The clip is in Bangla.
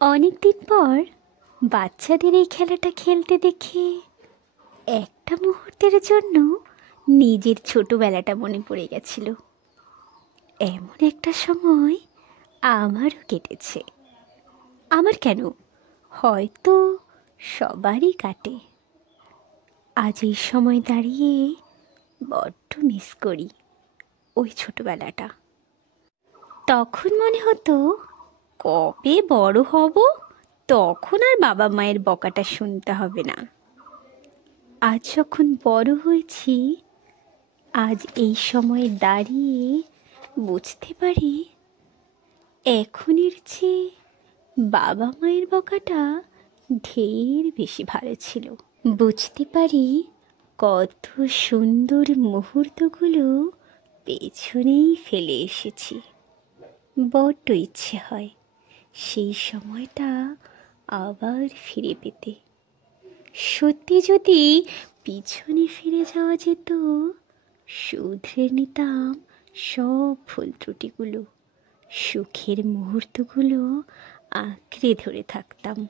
অনেক দিন পর বাচ্চাদের এই খেলাটা খেলতে দেখে একটা মুহূর্তের জন্য নিজের ছোটবেলাটা মনে পড়ে গেছিল। এমন একটা সময় আমারও কেটেছে। আমার কেন, হয়তো সবারই কাটে। আজ এই সময় দাঁড়িয়ে বড্ড মিস করি ওই ছোটবেলাটা। তখন মনে হতো কবে বড় হব, তখন আর বাবা মায়ের বকাটা শুনতে হবে না। আজ যখন বড় হয়েছি, আজ এই সময়ে দাঁড়িয়ে বুঝতে পারি এখনের চেয়ে বাবা মায়ের বকাটা ঢের বেশি ভালো ছিল। বুঝতে পারি কত সুন্দর মুহূর্তগুলো পেছনেই ফেলে এসেছি। বড্ড ইচ্ছে হয় সেই সময়টা আবার ফিরে পেতে। সত্যি যদি পিছনে ফিরে যাওয়া যেত, শুধরে নিতাম সব ভুল ত্রুটিগুলো, সুখের মুহূর্তগুলো আঁকড়ে ধরে থাকতাম।